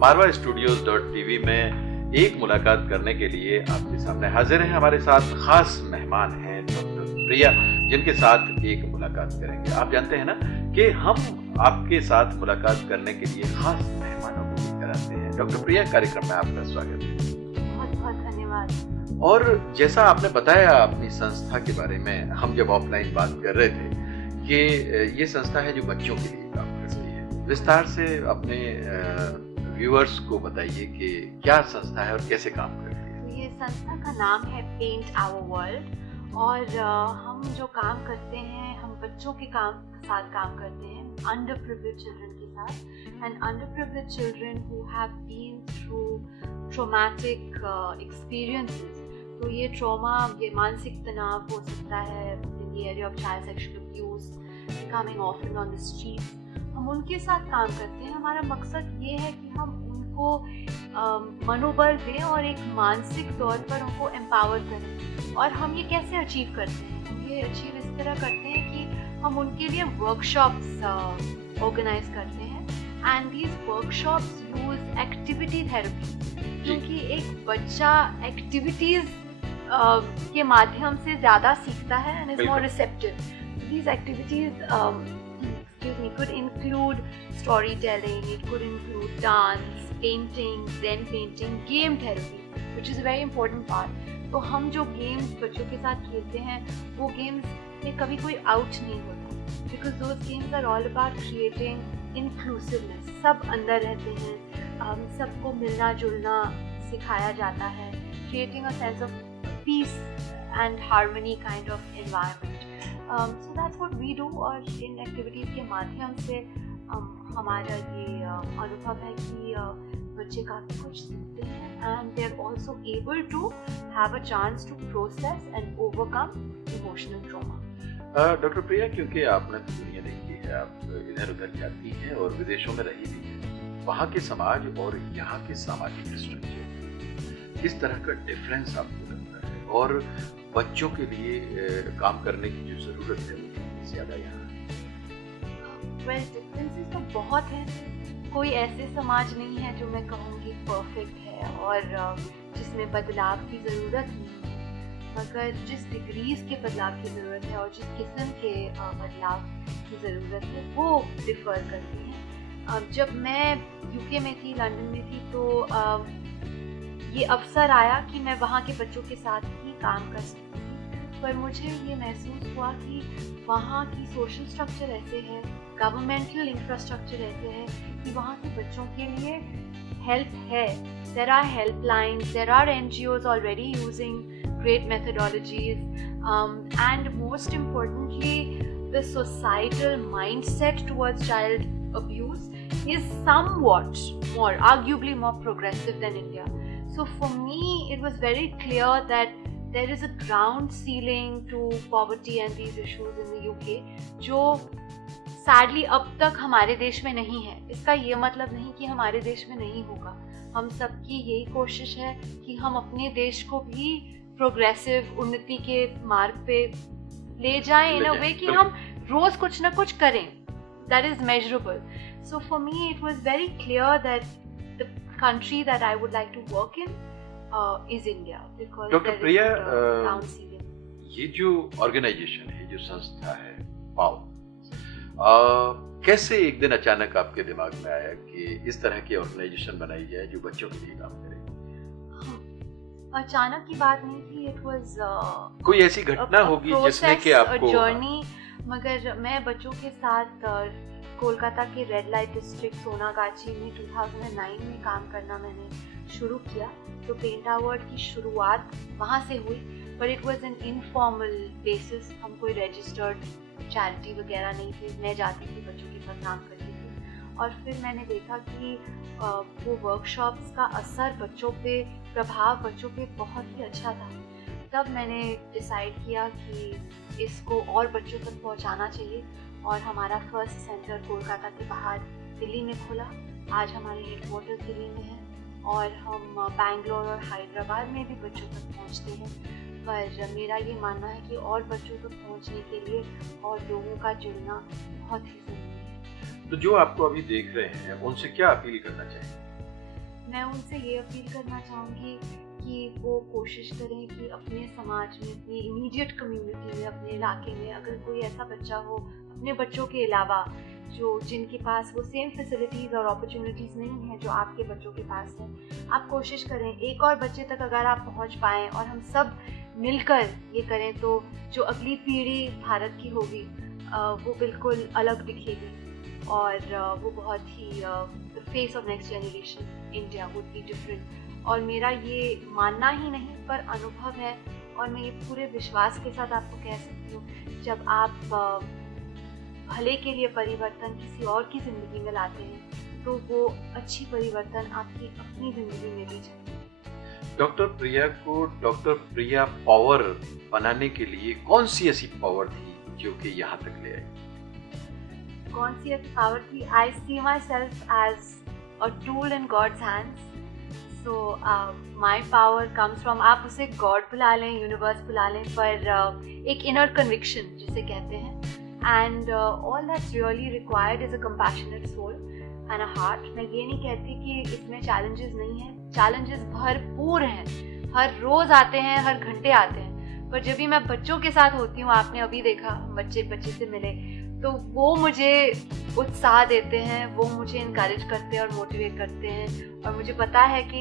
मारवा studios .tv में एक मुलाकात करने के लिए आपके सामने हाजिर हैं। हमारे साथ खास मेहमान हैं डॉक्टर प्रिया, जिनके साथ एक मुलाकात करेंगे। आप जानते हैं ना कि हम आपके साथ मुलाकात करने के लिए खास मेहमानों को लेकर आते हैं। डॉक्टर प्रिया, कार्यक्रम में आपका स्वागत है। बहुत बहुत धन्यवाद। और जैसा आपने बताया अपनी संस्था के बारे में, हम जब ऑफलाइन बात कर रहे थे कि ये संस्था है जो बच्चों के लिए काम करती है, विस्तार से अपने व्यूअर्स को बताइए कि क्या संस्था है और कैसे काम करती है। तो ये संस्था का नाम है पेंट आवर वर्ल्ड, और हम जो काम करते हैं, हम बच्चों के साथ काम करते हैं, अंडर प्रिविलेज्ड चिल्ड्रन के साथ, and underprivileged children who have been through traumatic experiences. तो ये ट्रॉमा, ये मानसिक तनाव हो सकता है in the area of child sexual abuse, coming often on the streets. हम उनके साथ काम करते हैं। हमारा मकसद ये है कि हम उनको मनोबल दें और एक मानसिक तौर पर उनको एम्पावर करें। और हम ये कैसे अचीव करते हैं? हम ये अचीव इस तरह करते हैं कि हम उनके लिए वर्कशॉप्स ऑर्गेनाइज करते हैं, and these workshops use activity therapy, क्योंकि एक बच्चा एक्टिविटीज के माध्यम से ज़्यादा सीखता है and is more receptive. These activities could include storytelling, it could include dance, painting, zen painting, game therapy, which is a very important part. तो हम जो गेम्स बच्चों के साथ खेलते हैं, वो गेम्स में कभी कोई आउट नहीं होता, because those games are all about creating inclusiveness. सब अंदर रहते हैं, सबको मिलना जुलना सिखाया जाता है, creating a sense of peace and harmony kind of environment. So that's what we do, और इन एक्टिविटीज़ के माध्यम से हमारा ये अनुभव है कि बच्चे काफ़ी कुछ सीखते हैं, and they're also able to have a chance to process and overcome emotional trauma. Doctor Priya, क्योंकि आपने दुनिया देखी है, आप इधर उधर जाती हैं और विदेशों में रही भी है, वहाँ के समाज और यहाँ के सामाजिक स्ट्रक्चर, किस तरह का डिफरेंस आपको लगता है? और बच्चों के लिए काम करने की जो ज़रूरत है वो ज़्यादा यहाँ है? Well, differences तो बहुत हैं। कोई ऐसे समाज नहीं है जो मैं कहूँगी परफेक्ट है और जिसमें बदलाव की ज़रूरत नहीं है, मगर जिस डिग्रीज के बदलाव की ज़रूरत है और जिस किस्म के बदलाव की ज़रूरत है वो डिफ़र करती हैं। जब मैं यूके में थी, लंदन में थी, तो ये अवसर आया कि मैं वहाँ के बच्चों के साथ ही काम कर सकती थी, पर मुझे ये महसूस हुआ कि वहाँ की सोशल स्ट्रक्चर ऐसे है, गवर्नमेंटल इंफ्रास्ट्रक्चर ऐसे है कि वहाँ के बच्चों के लिए हेल्प है। There are helplines, there are NGOs already using great methodologies, and most importantly, the societal mindset towards child abuse is somewhat more, arguably more progressive than India. So for me, it was very clear that there is a ground ceiling to poverty and these issues in the UK, जो sadly अब तक हमारे देश में नहीं है। इसका ये मतलब नहीं कि हमारे देश में नहीं होगा। हम सबकी यही कोशिश है कि हम अपने देश को भी प्रोग्रेसिव उन्नति के मार्ग पे ले जाएं इन अ वे कि हम रोज कुछ ना कुछ करें that is measurable. So for me it was very clear that the country that I would like to work in is India, because Dr. there Priya, is a ground ceiling. ये जो ऑर्गेनाइजेशन है, जो संस्था है पाओ, कैसे एक दिन अचानक आपके दिमाग में आया कि इस तरह की ऑर्गेनाइजेशन बनाई जाए जो बच्चों के लिए काम करे? अचानक की बात नहीं थी, इट वाज कोई ऐसी घटना होगी जिसने कि आपको जर्नी, मगर मैं बच्चों के साथ कोलकाता के रेड लाइट डिस्ट्रिक्ट सोनागाची में 2009 में काम करना मैंने शुरू किया। तो पेंट आवर की शुरुआत वहाँ से हुई, but it was an informal basis. हम कोई रजिस्टर्ड चैरिटी वगैरह नहीं थे। मैं जाती थी, बच्चों के साथ काम करती थी, और फिर मैंने देखा कि वो वर्कशॉप्स का असर बच्चों पे, प्रभाव बच्चों पे बहुत ही अच्छा था। तब मैंने डिसाइड किया कि इसको और बच्चों तक पहुंचाना चाहिए, और हमारा फर्स्ट सेंटर कोलकाता के बाहर दिल्ली में खुला। आज हमारे हेडक्वार्टर दिल्ली में है, और हम बैंगलोर और हैदराबाद में भी बच्चों तक पहुंचते हैं। पर मेरा ये मानना है कि और बच्चों तक पहुंचने के लिए और लोगों का जुड़ना बहुत ही ज़रूरी है। तो जो आपको अभी देख रहे हैं, उनसे क्या अपील करना चाहिए? मैं उनसे ये अपील करना चाहूँगी कि वो कोशिश करें कि अपने समाज में, अपनी इमीडिएट कम्युनिटी में, अपने इलाके में अगर कोई ऐसा बच्चा हो अपने बच्चों के अलावा जिनके पास वो सेम फैसिलिटीज़ और अपॉर्चुनिटीज़ नहीं हैं जो आपके बच्चों के पास है, आप कोशिश करें एक और बच्चे तक अगर आप पहुंच पाएँ और हम सब मिलकर ये करें तो जो अगली पीढ़ी भारत की होगी वो बिल्कुल अलग दिखेगी और वो बहुत ही the face of next generation India would be different. और मेरा ये मानना ही नहीं पर अनुभव है और मैं ये पूरे विश्वास के साथ आपको कह सकती हूँ, जब आप भले के लिए परिवर्तन किसी और की ज़िंदगी में लाते हैं तो वो अच्छी परिवर्तन आपकी अपनी ज़िंदगी में भी जाए। डॉक्टर प्रिया को डॉक्टर प्रिया पावर बनाने के लिए कौन सी ऐसी पावर थी जो कि यहाँ तक ले आई? कौन सी ऐसी पावर थी? I see myself as a tool in God's hands. So my power comes from, आप उसे गॉड बुला लें, यूनिवर्स बुला लें, पर एक इनर कन्विक्शन जिसे कहते हैं। And all that's really required is a compassionate soul and a heart. मैं ये नहीं कहती कि इसमें challenges नहीं हैं, challenges भरपूर हैं, हर रोज़ आते हैं, हर घंटे आते हैं, पर जब भी मैं बच्चों के साथ होती हूँ, आपने अभी देखा बच्चे से मिले, तो वो मुझे उत्साह देते हैं, वो मुझे encourage करते हैं और motivate करते हैं और मुझे पता है कि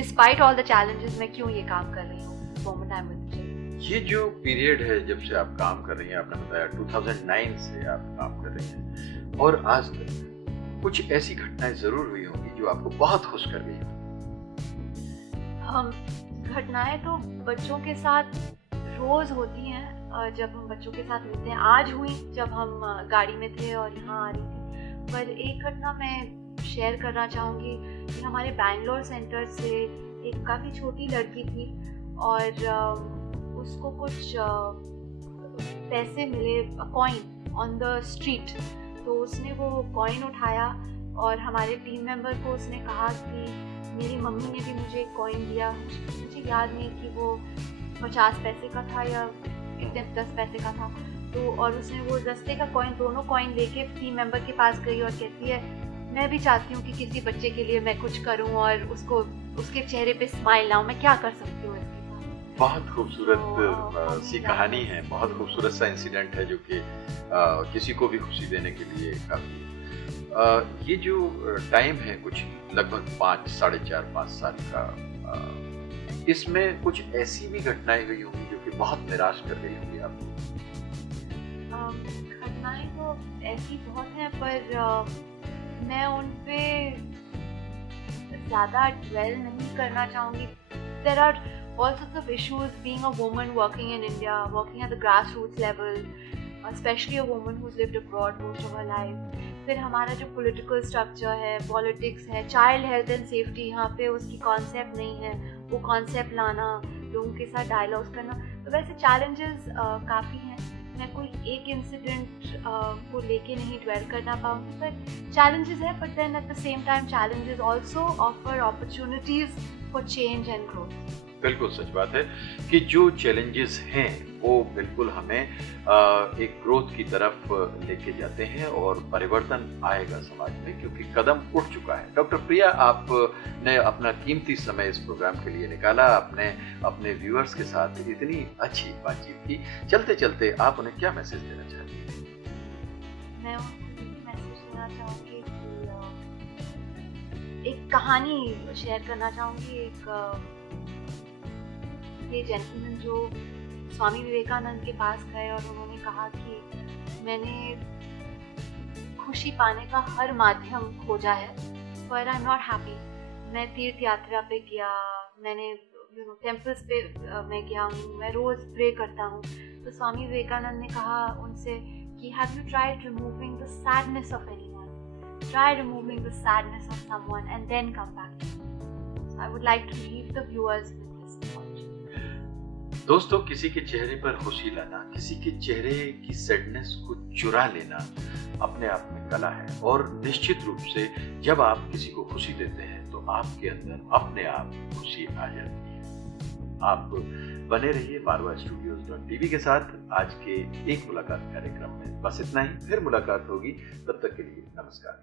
despite all the challenges मैं क्यों ये काम कर रही हूँ moment I'm with you। ये जो पीरियड है जब से आप काम कर रही हैं, आपने बताया 2009 से आप काम कर रही हैं और आज तक कुछ ऐसी घटनाएं जरूर हुई होंगी जो आपको बहुत खुश कर गई हों। घटनाएं तो बच्चों के साथ रोज होती हैं, जब हम बच्चों के साथ मिलते हैं। आज हुई जब हम गाड़ी में थे और यहाँ आ रही थी, पर एक घटना मैं शेयर करना चाहूँगी कि हमारे बैंगलोर सेंटर से एक काफ़ी छोटी लड़की थी और उसको कुछ पैसे मिले, कॉइन ऑन द स्ट्रीट, तो उसने वो कॉइन उठाया और हमारे टीम मेंबर को उसने कहा कि मेरी मम्मी ने भी मुझे एक कॉइन दिया। मुझे याद नहीं कि वो 50 पैसे का था या 10 पैसे का था, तो और उसने वो रस्ते का कॉइन, दोनों कॉइन लेके टीम मेंबर के पास गई और कहती है मैं भी चाहती हूँ कि किसी बच्चे के लिए मैं कुछ करूँ और उसको उसके चेहरे पे स्माइल लाऊं, मैं क्या कर सकती हूँ। बहुत खूबसूरत सी कहानी है, बहुत खूबसूरत सा इंसिडेंट है जो कि किसी को भी खुशी देने के लिए काफी। ये जो टाइम है कुछ लगभग 5 साल का, इसमें कुछ ऐसी भी घटनाएं हुई होंगी जो कि बहुत निराश कर गई होंगी आपको? घटनाएं तो ऐसी बहुत हैं पर मैं उन पे ज़्यादा ड्वेल नहीं करना चाहूँगी। There are all sorts of issues being a woman working in India, working at the grassroots level, especially a woman who's lived abroad most of her life. फिर हमारा जो political structure है, politics है, child health and safety, यहाँ पे उसकी concept नहीं है, वो concept लाना, लोगों के साथ dialogues करना, तो वैसे challenges काफ़ी हैं। मैं कोई एक इंसिडेंट को लेके नहीं ड्वेल करना पाऊँगी, पर challenges है, but then at the same time challenges also offer opportunities for change and growth. बिल्कुल सच बात है कि जो चैलेंजेस हैं वो बिल्कुल हमें एक ग्रोथ की तरफ लेके जाते हैं और परिवर्तन आएगा समाज में, क्योंकि कदम उठ चुका है। डॉक्टर प्रिया, आपने अपना कीमती समय इस प्रोग्राम के लिए निकाला, आपने अपने व्यूअर्स के साथ इतनी अच्छी बातचीत की। चलते चलते आप उन्हें क्या मैसेज देना चाहती हैं? मैं उन्हें मैसेज देना चाहूँगी कि एक कहानी शेयर करना चाहूँगी। ये जेंटलमैन जो स्वामी विवेकानंद के पास गए और उन्होंने कहा कि मैंने खुशी पाने का हर माध्यम खोजा है, पर आई एम नॉट हैप्पी। मैं तीर्थ यात्रा पे गया, मैंने टेम्पल्स पे मैं गया हूँ, मैं रोज़ प्रे करता हूँ। तो स्वामी विवेकानंद ने कहा उनसे कि have you tried removing the sadness of anyone, try removing the sadness of someone and then come back. I would like to leave the viewers with this thought. दोस्तों, किसी के चेहरे पर खुशी लाना, किसी के चेहरे की सैडनेस को चुरा लेना अपने आप में कला है, और निश्चित रूप से जब आप किसी को खुशी देते हैं तो आपके अंदर अपने आप खुशी आ जाती है। आप बने रहिए marwastudios.tv के साथ आज के एक मुलाकात कार्यक्रम में। बस इतना ही, फिर मुलाकात होगी, तब तक के लिए नमस्कार।